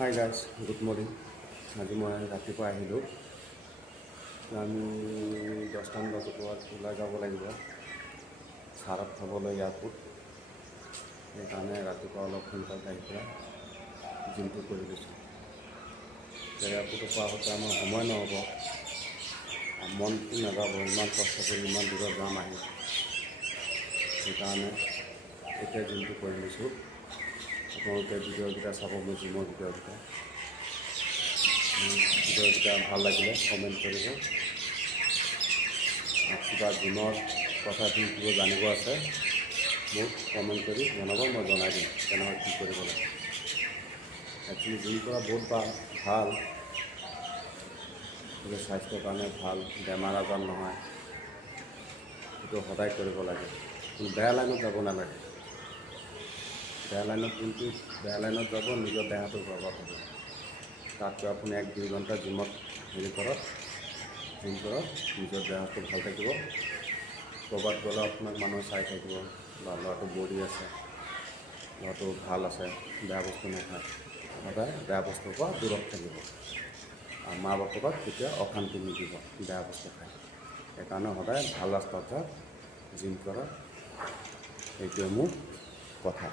Hi guys, good morning. আজি মই ৰাতিপুৱা আহিলোঁ। আমি 10মান বজাৰ ওলাই যাব লাগিব চাহত খাবলৈ এয়াৰপোৰ্ট। সেইকাৰণে ৰাতিপুৱা অলপ সোনকালে আহি পেলাই জিমটো কৰি লৈছোঁ। এয়াৰপোৰ্টৰ পৰা আহোঁতে আমাৰ সময় নহ'ব, মনটো নাযাব, ইমান কষ্ট কৰি ইমান দূৰত যাম আহি। সেইকাৰণে এতিয়া জিমটো কৰি লৈছোঁ। আপোনালোকে ভিডিঅ'কেইটা চাব, মোৰ জিমৰ ভিডিঅ'কেইটা ভাল লাগিলে কমেণ্ট কৰিব। কিবা জিমৰ কথা কিবা জানিব আছে মোক কমেণ্ট কৰি জনাব, মই জনাই দিম কেনেকৈ কি কৰিব লাগে। একচুৱেলি জিম কৰা বহুত ভাল, স্বাস্থ্যৰ কাৰণে ভাল, বেমাৰ আজাৰ নহয়। সেইটো সদায় কৰিব লাগে, কিন্তু বেয়া লাইনত যাব নালাগে। বেয়া লাইনত যাব নিজৰ দেহাটো বৰবাদ হ'ব। তাতকৈ আপুনি 1-2 ঘণ্টা জিমত জিম কৰক, নিজৰ দেহাটো ভাল থাকিব। ক'ৰবাত গ'লে আপোনাক মানুহে চাই থাকিব, বা ল'ৰাটো বডি আছে, ল'ৰাটো ভাল আছে, বেয়া বস্তু নাখায়। সদায় বেয়া বস্তুৰ পৰা দূৰত থাকিব, আৰু মা বাপেকক কেতিয়াও অশান্তি নিদিব বেয়া বস্তু খায়। সেইকাৰণে সদায় ভাল ৰাস্তাত যাওক, জিম কৰক। সেইটোৱে মোৰ কথা।